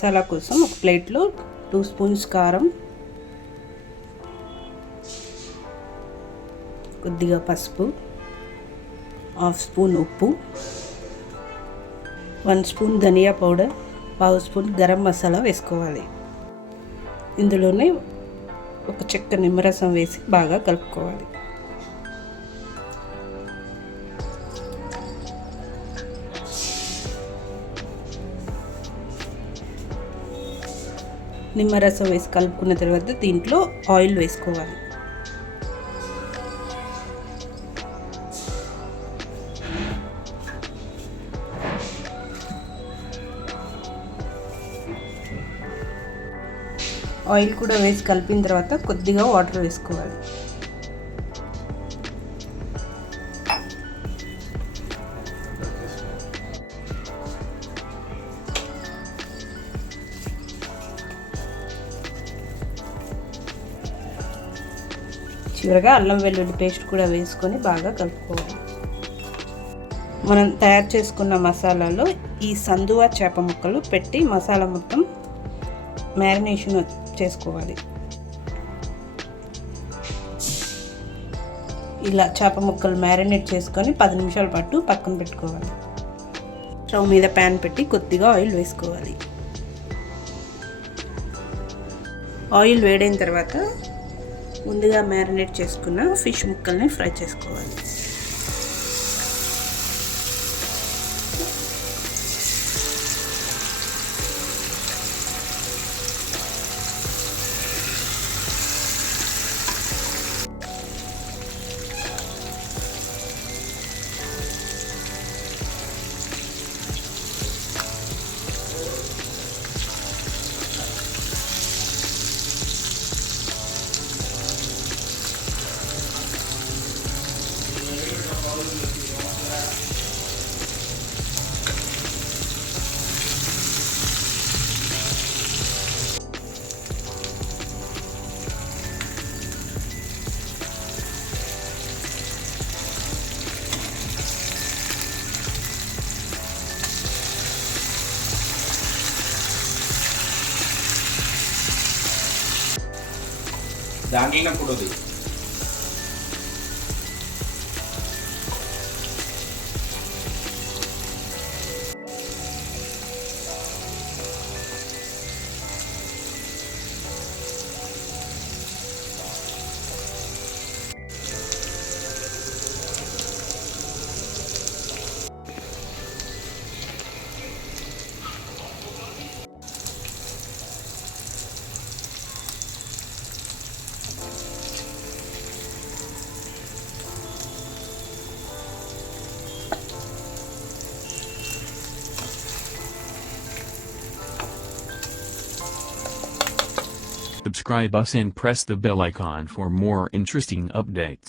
మసాలా కోసం ఒక ప్లేట్లో 2 స్పూన్స్ కారం, కొద్దిగా పసుపు, 1/2 స్పూన్ ఉప్పు, 1 స్పూన్ ధనియా పౌడర్, 1/2 స్పూన్ గరం మసాలా వేసుకోవాలి. ఇందులోనే ఒక చెక్క నిమ్మరసం వేసి బాగా కలుపుకోవాలి. నిమ్మరసం వేసి కలుపుకున్న తర్వాత దీంట్లో ఆయిల్ వేసుకోవాలి. ఆయిల్ కూడా వేసి కలిపిన తర్వాత కొద్దిగా వాటర్ వేసుకోవాలి. చివరగా అల్లం వెల్లుల్లి పేస్ట్ కూడా వేసుకొని బాగా కలుపుకోవాలి. మనం తయారు చేసుకున్న మసాలాలో ఈ సందువా చేప ముక్కలు పెట్టి మసాలా మొత్తం మ్యారినేషన్ చేసుకోవాలి. ఇలా చేప ముక్కలు మ్యారినేట్ చేసుకొని 10 నిమిషాల పాటు పక్కన పెట్టుకోవాలి. స్టవ్ మీద ప్యాన్ పెట్టి కొద్దిగా ఆయిల్ వేసుకోవాలి. ఆయిల్ వేడైన తర్వాత ముందుగా మ్యారినేట్ చేసుకున్న ఫిష్ ముక్కల్ని ఫ్రై చేసుకోవాలి. దానిలో కూడా Subscribe us and press the bell icon for more interesting updates.